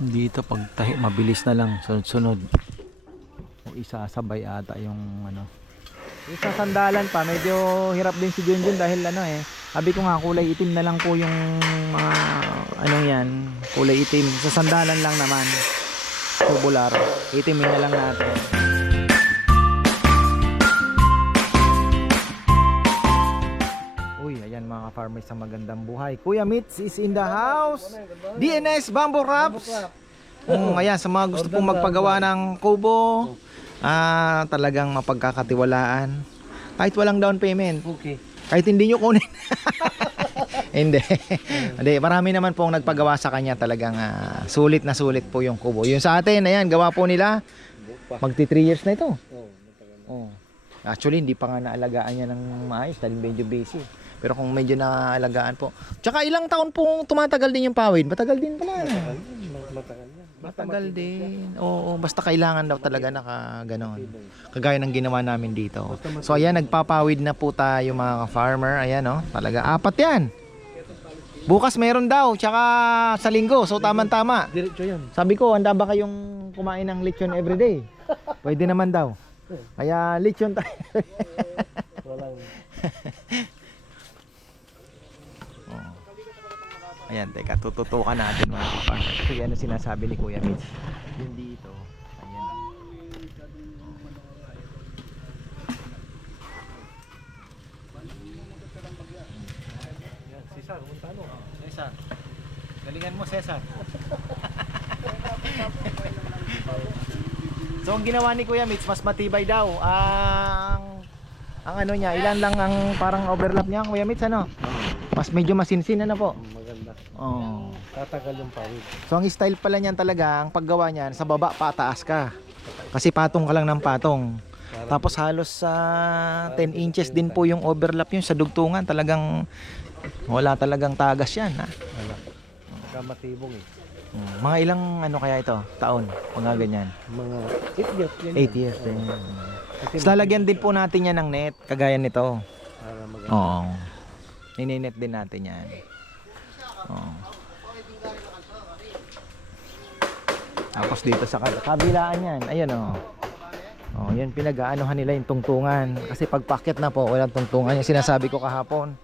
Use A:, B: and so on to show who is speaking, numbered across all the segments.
A: Dito pag tahi, mabilis na lang, sunod-sunod. O isasabay ata yung ano. Yung sa sandalan pa, medyo hirap din si Junjun dahil ano eh. Sabi ko nga kulay itim na lang po yung mga anong yan, kulay itim. Sa sandalan lang naman. Tubular. Itimin na lang natin. Farmers sa magandang buhay. Kuya Mitz is in the house. DNS Bamboo Wraps. Mm, ayan, sa mga gusto pong magpagawa ng kubo, ah, talagang mapagkakatiwalaan. Kahit walang down payment.
B: Okay.
A: Kahit hindi nyo kunin. hindi. hindi. Marami naman pong nagpagawa sa kanya talagang ah, sulit na sulit po yung kubo. Yung sa atin, ayan, gawa po nila. Magti 3 years na ito.
B: Oh,
A: Oh. Actually, hindi pa nga naalagaan niya ng maayos dahil medyo busy. Pero kung medyo naalagaan po. Tsaka ilang taon po tumatagal din yung pawid? Matagal din pala.
B: matagal yan.
A: Matagal din. Oo, basta kailangan daw talaga naka ganon. Kagaya ng ginawa namin dito. So ayan, nagpapawid na po tayo mga farmer. Ayan oh, talaga apat yan. Bukas meron daw, tsaka sa linggo. So tama-tama.
B: Diretso yan.
A: Sabi ko, handa ba kayong kumain ng lechon everyday? Pwede naman daw. Kaya lechon tayo.
B: Walang...
A: Ayan, teka, tututukan natin mga kapartner. Kasi ano sinasabi ni Kuya Mitch. Yung dito. Ayan.
B: Yan, si Sar, kung tano.
A: Cesar. Galingan mo, Cesar. so, ang ginawa ni Kuya Mitch, mas matibay daw. Ang ang ano niya, ilan lang ang parang overlap niya, Kuya Mitch, ano? Mas medyo masinsin, ano po? Oh.
B: Tatagal yung pawid.
A: So ang style pala niyan talaga, ang paggawa niyan, sa baba pataas ka. Kasi patong ka lang ng patong. Tapos halos sa 10 inches din po yung overlap yun sa dugtungan. Talagang wala talagang tagas yan. Ha?
B: wala. Kamatibong eh.
A: Hmm, Mga ilang ano kaya ito? Taon? Mga ganyan.
B: Mga 8 years yan.
A: 8 years din. Tapos lalagyan din po natin yan ng net. Kagaya nito.
B: Para.
A: Oo. Nininet din natin yan. Oo. Tapos dito sa kab- kabilaan yan. Ayan o. Oh. yan pinag-aanohan nila yung tungtungan. Kasi pag packet na po, walang tungtungan. Yung sinasabi ko kahapon.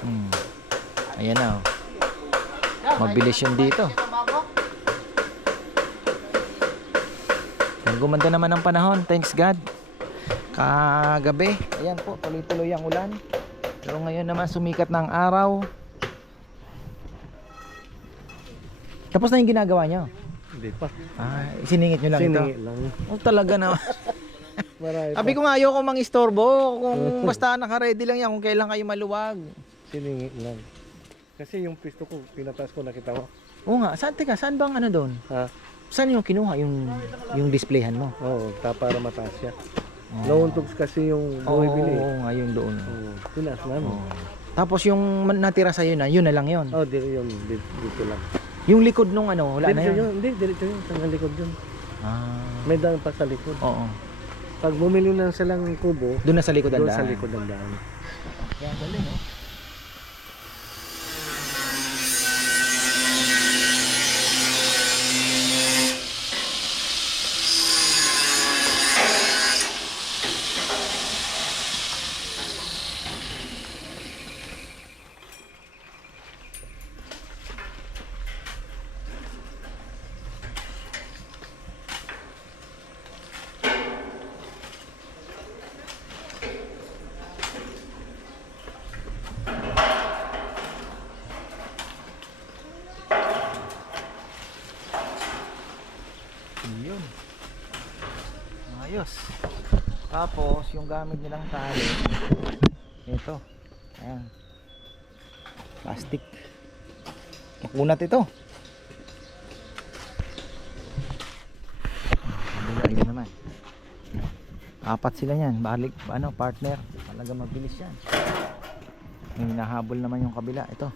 A: Hmm. Ayan na. Oh. Mabilis yun dito. Gumanda naman ang panahon. Thanks God. Kagabi. Ayan po, tuloy-tuloy ang ulan. Pero ngayon naman sumikat ng araw. Tapos na yung ginagawa nyo.
B: Hindi pa.
A: Ah, isiningit nyo lang
B: Siningit
A: ito.
B: lang.
A: Oh, talaga na.
B: Marami.
A: Sabi ko nga ayoko mang istorbo kung basta naka-ready lang yan kung kailan kayo maluwag.
B: Siningit lang. Kasi yung pisto ko, pinataas ko, nakita mo.
A: Oo nga, saan teka, saan bang ano doon?
B: Ha?
A: Saan yung kinuha yung yung displayhan mo?
B: Oo, ta para mataas siya.
A: Oh.
B: Nauntogs kasi yung
A: Oo,
B: bumibili.
A: oo nga, yung doon.
B: Oo, tinaas namin.
A: Oo. Tapos yung man- natira sa'yo na, yun na lang yun.
B: Oh, dito yun, dito, dito lang.
A: Yung likod nung ano, wala na
B: Diretso
A: yun.
B: yun, hindi, diretso yun, sa likod yun.
A: Ah,
B: May daan pa sa likod.
A: oo.
B: Pag bumili ng silang kubo,
A: Doon na sa likod ang
B: doon sa
A: daan.
B: likod ng daan.
A: Kaya galing, oh. Yun. Ayos. Tapos, yung gamit nilang tali. Ito. Ayan. Plastic. Makunat ito. Kabila, naman. Apat sila yan. Balik, ano, partner. Talaga mabilis yan. May hinahabol naman yung kabila. Ito.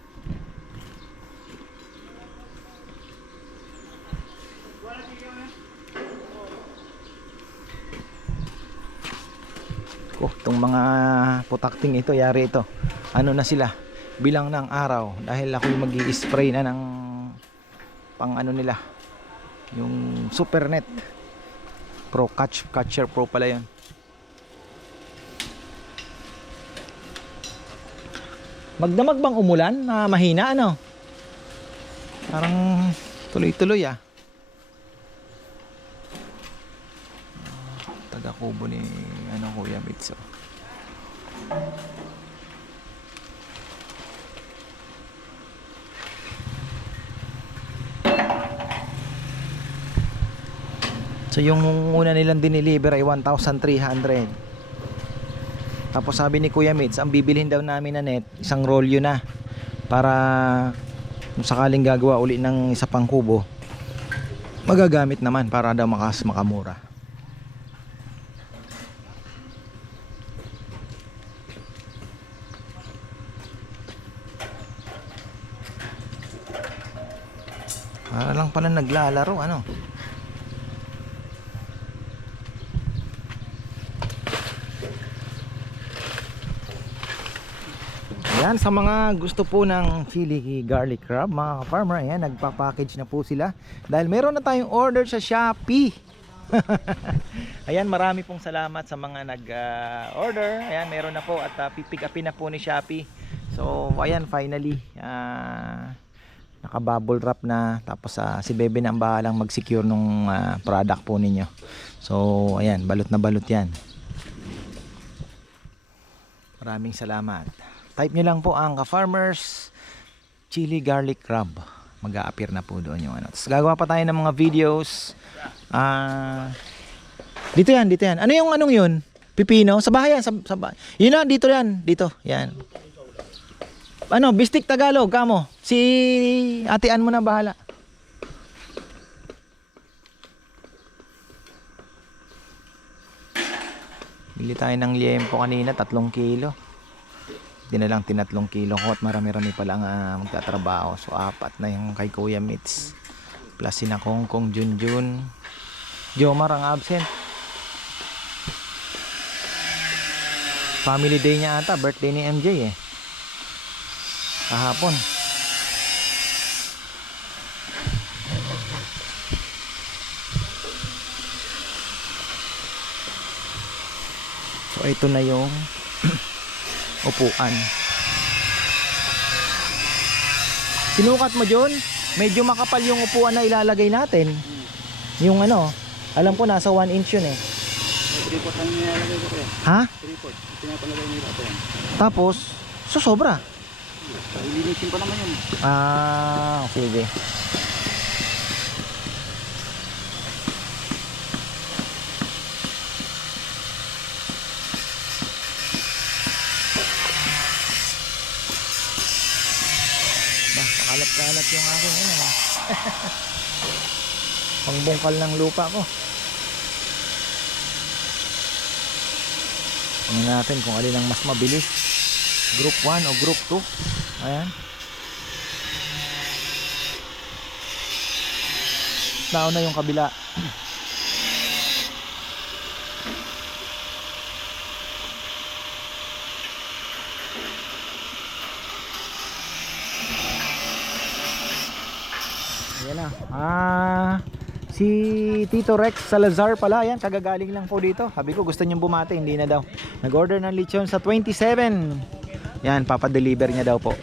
A: ko itong mga putakting ito yari ito. Ano na sila? Bilang ng araw dahil ako mag spray na ng pang ano nila yung super net pro catch catcher pro pala yun. Magdamag bang umulan na mahina ano? Parang tuloy tuloy ah. Taga kubo ni ano kuya Mitso So yung una nilang dineliver ay 1,300. Tapos sabi ni Kuya Mitz, ang bibilhin daw namin na net, isang rolyo na para kung sakaling gagawa uli ng isa pang kubo, magagamit naman para daw makas makamura. Para lang pala naglalaro, ano? Ayan, sa mga gusto po ng chili garlic crab, mga farmer, ayan, nagpa-package na po sila. Dahil meron na tayong order sa Shopee. ayan, marami pong salamat sa mga nag-order. ayan, meron na po at uh, pipick upin na po ni Shopee. So, ayan, finally, ah, naka-bubble wrap na. Tapos ah, si Bebe na ang bahalang mag-secure nung ah, product po ninyo. So, ayan, balot na balot yan. Maraming salamat. Type nyo lang po ang ka-farmers chili garlic crab. Mag-a-appear na po doon yung ano. Tapos gagawa pa tayo ng mga videos. Ah dito yan, dito yan. Ano yung anong yun? Pipino? Sa bahay yan. Sa, sa bahay. Yun na, dito yan. Dito. Yan. Ano, Bistik Tagalog, kamo. Si Ate mo na bahala. Bili tayo ng liempo kanina, tatlong kilo. Di na lang tinatlong kilo ko at marami-rami pa lang ah, magtatrabaho. So apat na yung kay Kuya Mitz. Plus sina Kongkong, Junjun. Jomar ang absent. Family day niya ata, birthday ni MJ eh. Kahapon. So ito na yung upuan. Sinukat mo John? Medyo makapal yung upuan na ilalagay natin. Yung ano, alam ko nasa 1 inch yun eh.
B: Tripod ang nilalagay ko.
A: Ha?
B: Tripod. Pinapalagay nila ito yan.
A: Tapos, susobra.
B: Ilinisin pa naman yun.
A: Ah, sige. Kalat-kalat yung aking ano. ah. Pangbungkal ng lupa ko. Tingnan natin kung alin ang mas mabilis. Group 1 o Group 2. Ayan. Nauna na yung kabila. Ayan na. Ah, si Tito Rex Salazar pala. Ayan, kagagaling lang po dito. Sabi ko gusto niyong bumati, hindi na daw. Nag-order ng lechon sa 27. Yan, papadeliver niya daw po.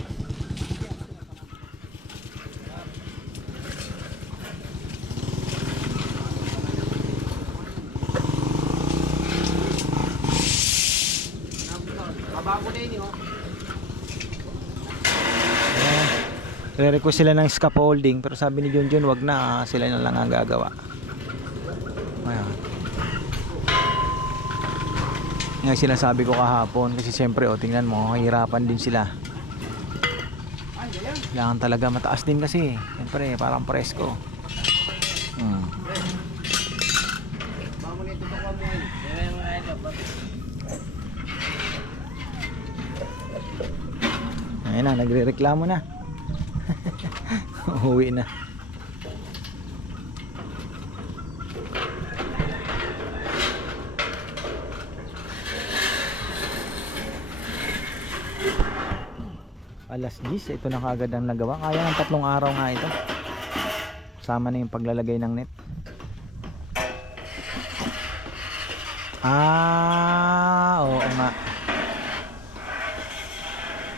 A: Re-request sila ng scaffolding pero sabi ni Junjun wag na ah, sila na lang ang gagawa. Nga sinasabi ko kahapon kasi siyempre o tingnan mo hirapan din sila. Kailangan talaga mataas din kasi. Siyempre parang presko. Hmm. Ayun na, nagre-reklamo na. Uwi na. Alas 10 ito na kaagad ang nagawa. Kaya ng tatlong araw nga ito. Kasama na yung paglalagay ng net. Ah oo nga.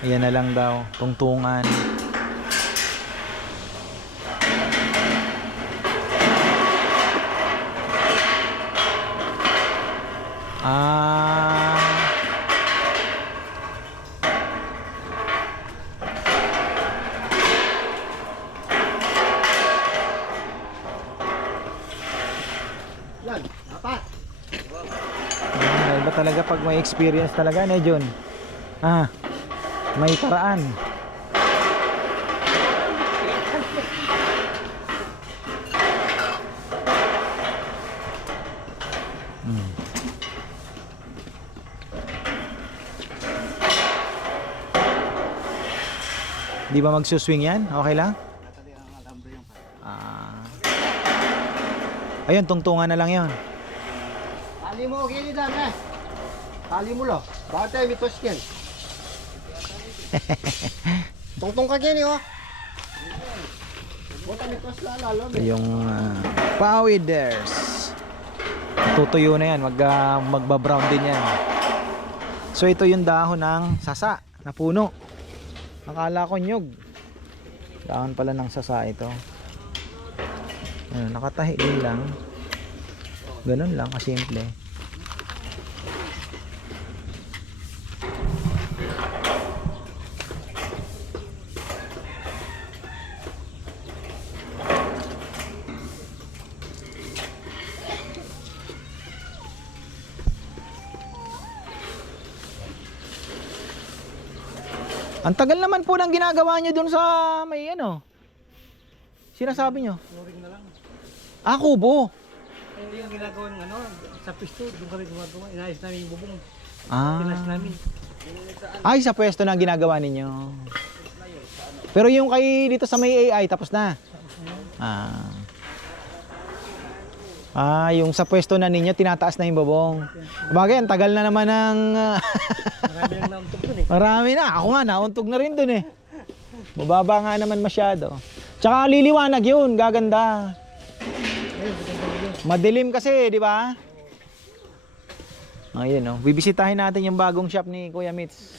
A: Ayan na lang daw tungtungan may experience talaga na Jun. Ah, may paraan. Hmm. Di ba magsuswing yan? Okay lang? Ah. Ayun, tungtungan na lang yon.
C: Tali mo, gini lang eh. Tali mo lo. Bakit tayo mitos yan? Tungtong ka gini oh. Buta mitos la lalo.
A: Ito yung uh, powders. Tutuyo na yan, mag, ah, magba-brown din yan. So ito yung dahon ng sasa na puno. Akala ko nyug. Dahon pala ng sasa ito. Ayun, nakatahi din lang. Ganun lang, kasimple. Ang tagal naman po ng ginagawa nyo dun sa may ano. Sinasabi nyo?
B: Flooring na lang.
A: Ah, kubo.
B: Hindi yung ginagawa ng ano, sa pisto, doon kami gumagawa. Inayos namin yung bubong.
A: Ah.
B: Pinas namin.
A: Ay, sa pwesto na ginagawa ninyo. Pero yung kay dito sa may AI, tapos na. Ah. Ah, yung sa pwesto na ninyo, tinataas na yung bubong. Bagay, ang tagal na naman ng... ah,
B: Marami lang nauntog dun eh.
A: marami na. Ako nga, nauntog na rin dun eh. Mababa nga naman masyado. Tsaka liliwanag yun, gaganda. Madilim kasi, di ba? Ayun oh. Bibisitahin natin yung bagong shop ni Kuya Mitz.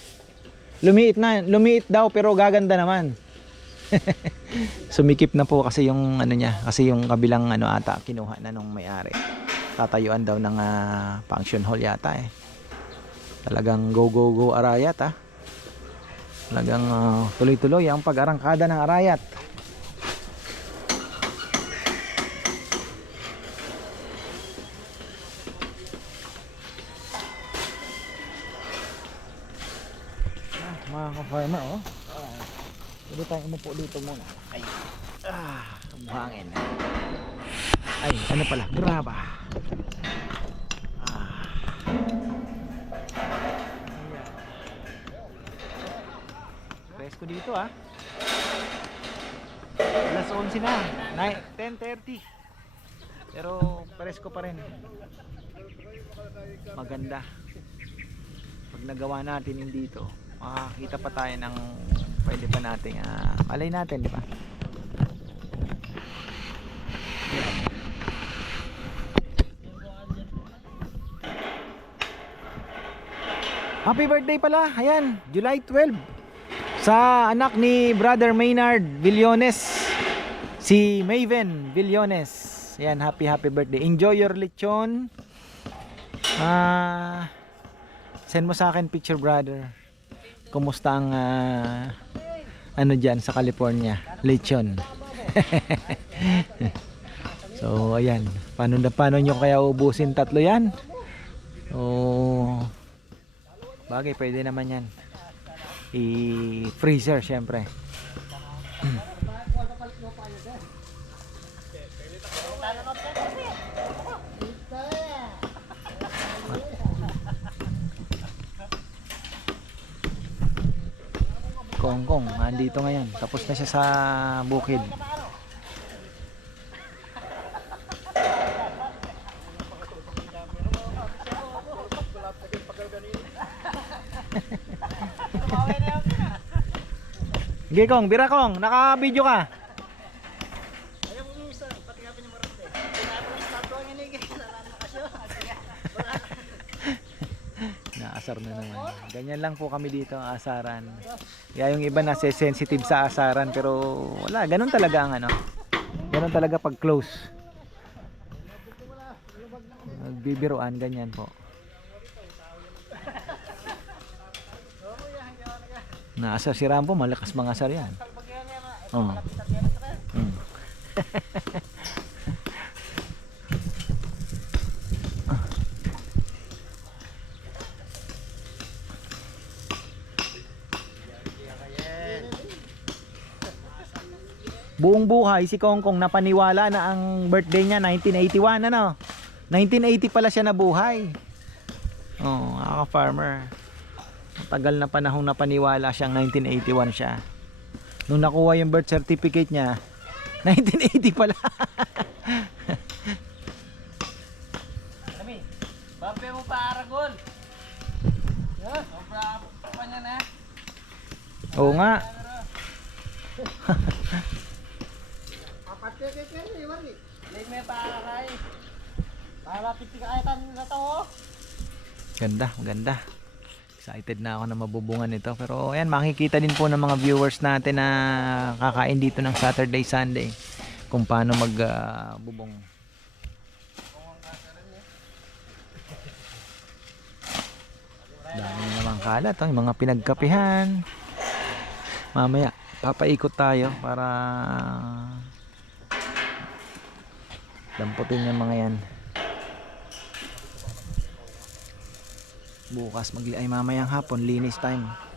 A: Lumiit na, lumiit daw pero gaganda naman. Sumikip na po kasi yung ano niya, kasi yung kabilang ano ata kinuha na nung may-ari. Tatayuan daw ng ah, function hall yata eh. Talagang go go go Arayat ah. Talagang ah, tuloy-tuloy ang pag-arangkada ng Arayat. Ah, mga ka-farmer oh. Pwede tayong umupo dito muna. Ay. Ah, buhangin. Ay, ano pala? Graba. Ah. Presko dito ah. Alas 11 na. Nine- 10.30. Pero presko pa rin. Maganda. Pag nagawa natin yung dito, makakita pa tayo ng pwede pa nating ah, malay natin, di ba? Happy birthday pala. Ayan, July 12. Sa anak ni Brother Maynard Villones. Si Maven Villones. Ayan, happy happy birthday. Enjoy your lechon. Ah, send mo sa akin picture, brother. Kumusta ang ah, ano diyan sa California? Lechon. so, ayan. Paano na paano nyo kaya ubusin tatlo 'yan? Oh. Bagay, pwede naman 'yan. I-freezer syempre. Kongkong, andito ngayon. Tapos na siya sa bukid. Sige Kong, bira Kong, naka-video ka.
C: Ayaw mo yung isa, pati nga pinamaramot eh. Kaya pa lang start ko ang inigay. Nalaman kasi yun.
A: Naasar na naman. Ganyan lang po kami dito, asaran. Kaya yung iba nasa sensitive sa asaran pero wala, ganun talaga ang ano. Ganun talaga pag close. Nagbibiruan, ganyan po. Naasar si Rambo, malakas mga asar yan. Oo. Buong buhay si Kongkong napaniwala na ang birthday niya 1981 ano. 1980 pala siya nabuhay. Oh, ako farmer. Matagal na panahong napaniwala siyang 1981 siya. Nung nakuha yung birth certificate niya, 1980 pala.
C: Kami, babe mo pa Aragon. Ha? Sobra pa niya na.
A: Oo nga.
C: Apat ka kay Kenny, wali. Late may paray. Para pitikayatan na to. oh.
A: Ganda, ganda. Excited na ako na mabubungan ito. Pero ayan, makikita din po ng mga viewers natin na kakain dito ng Saturday, Sunday. Kung paano magbubong. Dami na naman kalat. Oh, mga pinagkapihan. Mamaya, papaikot tayo para damputin yung mga yan. Bukas magli ay mamayang hapon linis time.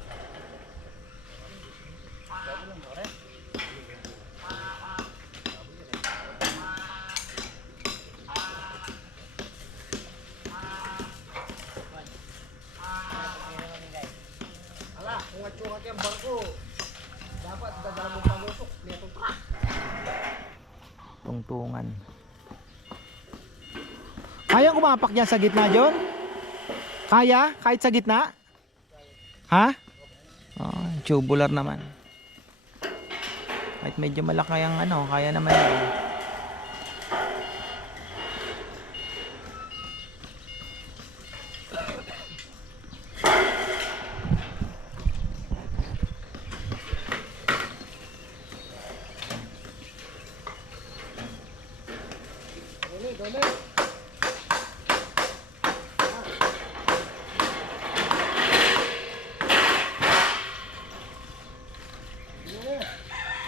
A: Kumapak dyan sa gitna, John? Kaya? Kahit sa gitna? Ha? Oh, tubular naman. Kahit medyo malaki ang ano, kaya naman yan.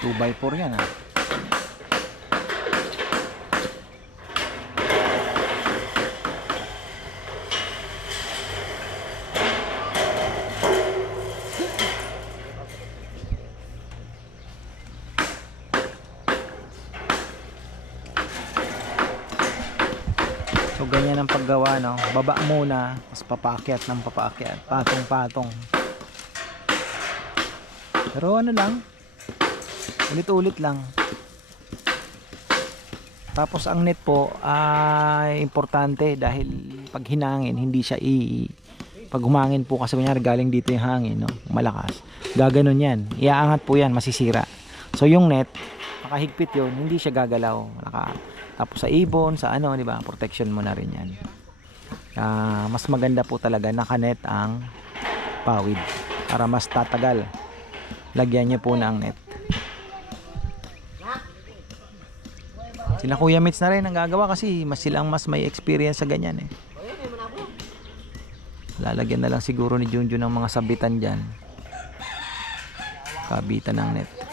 A: Two by four yan ah. So ganyan ang paggawa no. Baba muna, tapos papakyat ng papakyat, patong-patong. Pero ano lang, ulit-ulit lang. Tapos ang net po ay importante dahil pag hinangin hindi siya i pag humangin po kasi kunyari galing dito yung hangin no, malakas. Gaganon yan. Iaangat po yan, masisira. So yung net, nakahigpit yun, hindi siya gagalaw. Naka, tapos sa ibon, sa ano, di ba? Protection mo na rin yan. Ah, mas maganda po talaga nakanet ang pawid para mas tatagal. Lagyan niyo po ng net. Sila Kuya Mitch na rin ang gagawa kasi mas silang mas may experience sa ganyan eh. Lalagyan na lang siguro ni Junjun ng mga sabitan dyan. Kabitan ng net.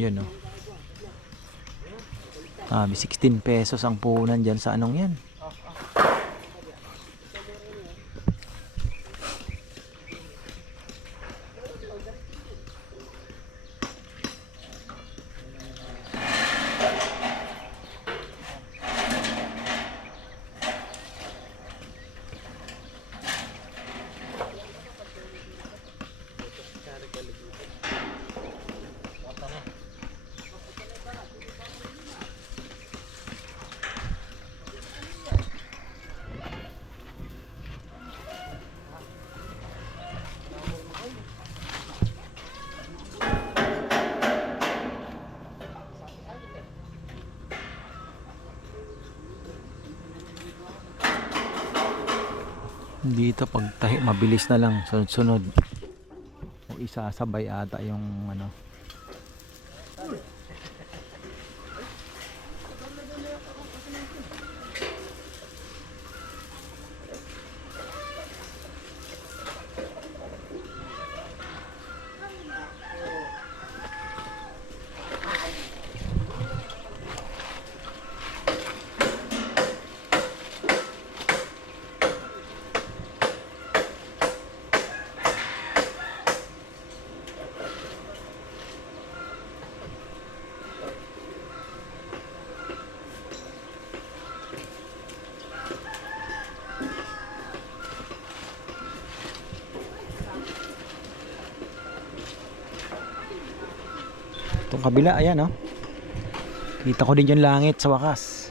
A: Yun oh. Ah, may 16 pesos ang puhunan dyan sa anong yan. Dito pag tahi, mabilis na lang sunod-sunod. O isasabay ata yung ano. Itong kabila, ayan oh. Kita ko din yung langit sa wakas.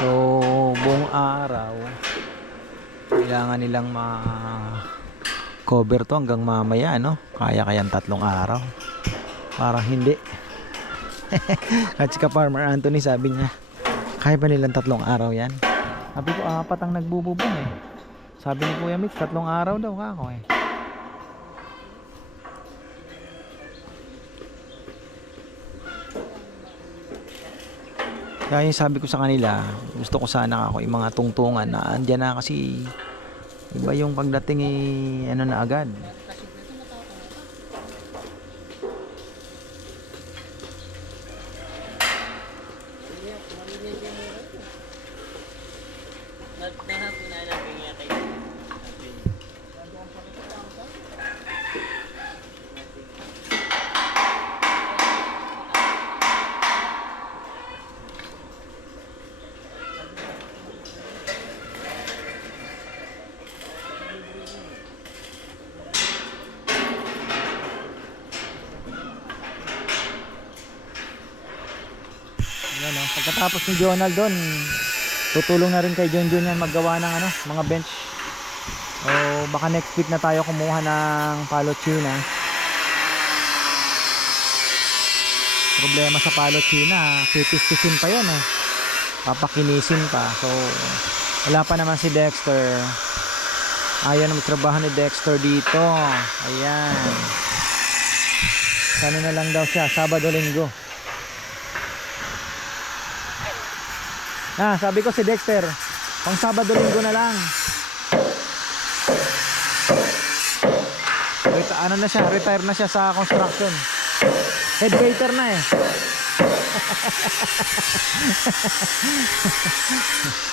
A: So, buong araw, kailangan nilang ma cover to hanggang mamaya, no? Kaya kayang tatlong araw. Parang hindi. At sika Farmer Anthony sabi niya, kaya ba nilang tatlong araw yan? Sabi ko, apat ang nagbububong eh. Sabi ni Kuya Mitch, tatlong araw daw kako eh. Kaya yung sabi ko sa kanila, gusto ko sana ako yung mga tungtungan na andyan na kasi iba yung pagdating eh, ano na agad. Yan oh. Pagkatapos ni Jonald doon, tutulong na rin kay John John yan maggawa ng ano, mga bench. O baka next week na tayo kumuha ng palochina. Problema sa palochina, pipis-pisin pa yan eh. Papakinisin pa. So, wala pa naman si Dexter. Ayaw na magtrabaho ni Dexter dito. Ayan. Sana na lang daw siya, Sabado-Linggo. Ah, sabi ko si Dexter, pang Sabado Linggo na lang. Wait, ano na siya, retire na siya sa construction. Head waiter na eh.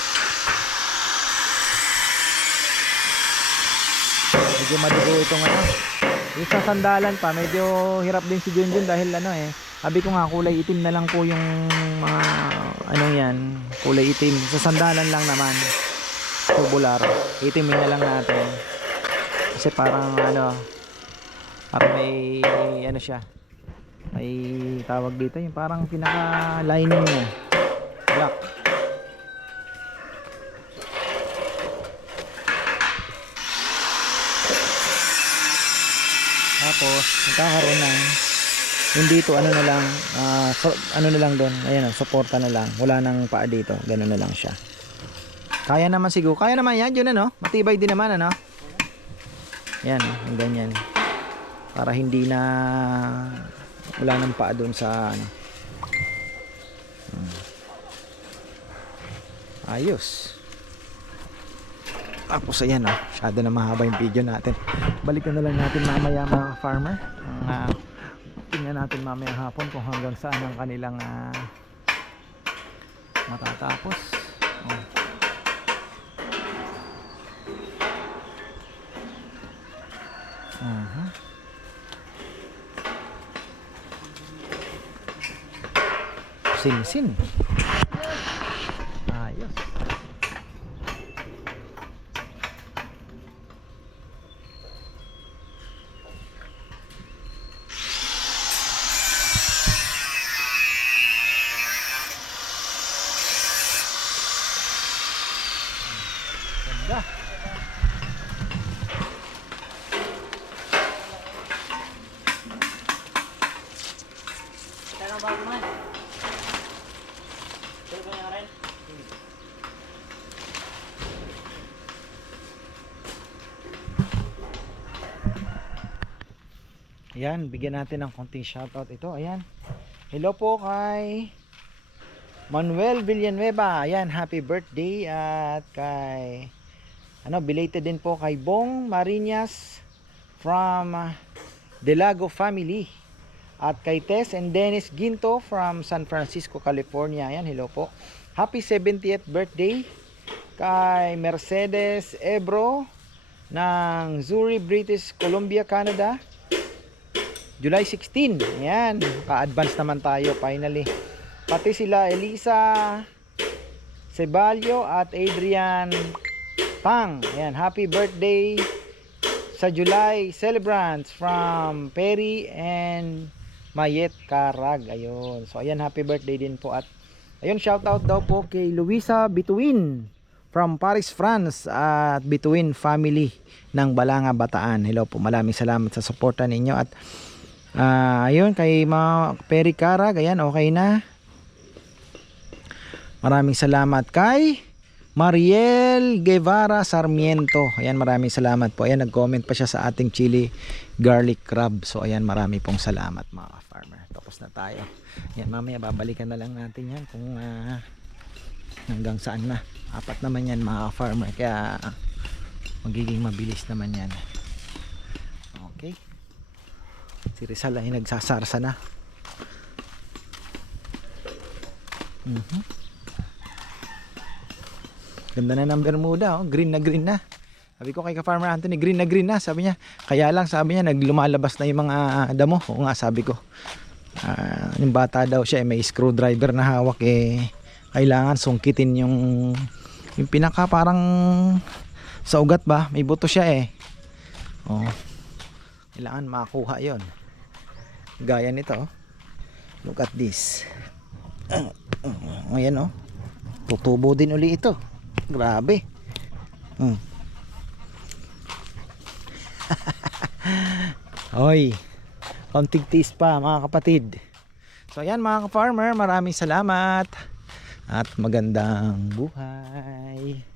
A: medyo madugo itong ano. Yung sa sandalan pa, medyo hirap din si Junjun dahil ano eh. Sabi ko nga kulay itim na lang po yung mga ano yan, kulay itim. Sa sandalan lang naman. Tubular. Itimin na lang natin. Kasi parang ano, parang may ano siya. May tawag dito yung parang pinaka lining niya. Black. Tapos, magkakaroon ng yung dito ano na lang ah, so, ano na lang doon ayan o suporta na lang. Wala nang paa dito ganun na lang siya. Kaya naman siguro kaya naman yan yun ano matibay din naman ano. Yan oh, yung ganyan. Para hindi na wala nang paa doon sa ano. Hmm. ayos. Tapos ayan oh masyado na mahaba yung video natin. Balik na lang natin mamaya mga farmer. Ang tingnan natin mamaya hapon kung hanggang saan ang kanilang ah, matatapos oh. Aha. Sin-sin. Meron ba man? Sino ba rin? Ayan, bigyan natin ng konting shoutout ito. Ayan. Hello po kay Manuel Villanueva. Ayan, happy birthday at kay ano, belated din po kay Bong Marinas from Delago family. At kay Tess and Dennis Ginto from San Francisco, California. Ayan, hello po. Happy 70th birthday kay Mercedes Ebro ng Zurich, British Columbia, Canada. July 16. Ayan, ka-advance naman tayo finally. Pati sila Elisa Ceballo at Adrian Tang. Ayan, happy birthday sa July celebrants from Perry and Mayet Karag. Ayun. So ayan, happy birthday din po at ayun, shout out daw po kay Luisa Bituin from Paris, France at Bituin family ng Balanga Bataan. Hello po, maraming salamat sa suporta ninyo at ah, ayun kay mga Perry Karag, ayan okay na. Maraming salamat kay Mariel Guevara Sarmiento. Ayan, maraming salamat po. Ayan, nag-comment pa siya sa ating chili garlic crab. So, ayan, marami pong salamat mga farmer. Tapos na tayo. Ayan, mamaya babalikan na lang natin yan kung ah, hanggang saan na. Apat naman yan mga farmer. Kaya magiging mabilis naman yan. Okay. Si Rizal ay nagsasarsa na. Mhm. Ganda na ng Bermuda, oh. green na green na. Sabi ko kay ka-farmer Anthony, green na green na. Sabi niya, kaya lang sabi niya, naglumalabas na yung mga damo. Oo nga, sabi ko. Ah, yung bata daw siya, eh, may screwdriver na hawak eh. Kailangan sungkitin yung yung pinaka parang sa ugat ba? May buto siya eh. Oh. Kailangan makuha yon. Gaya nito. oh. Look at this. Ayan oh. Tutubo din uli ito. Grabe. Hmm. Hoy. Konting taste pa mga kapatid. So ayan mga ka-farmer, maraming salamat. At magandang buhay.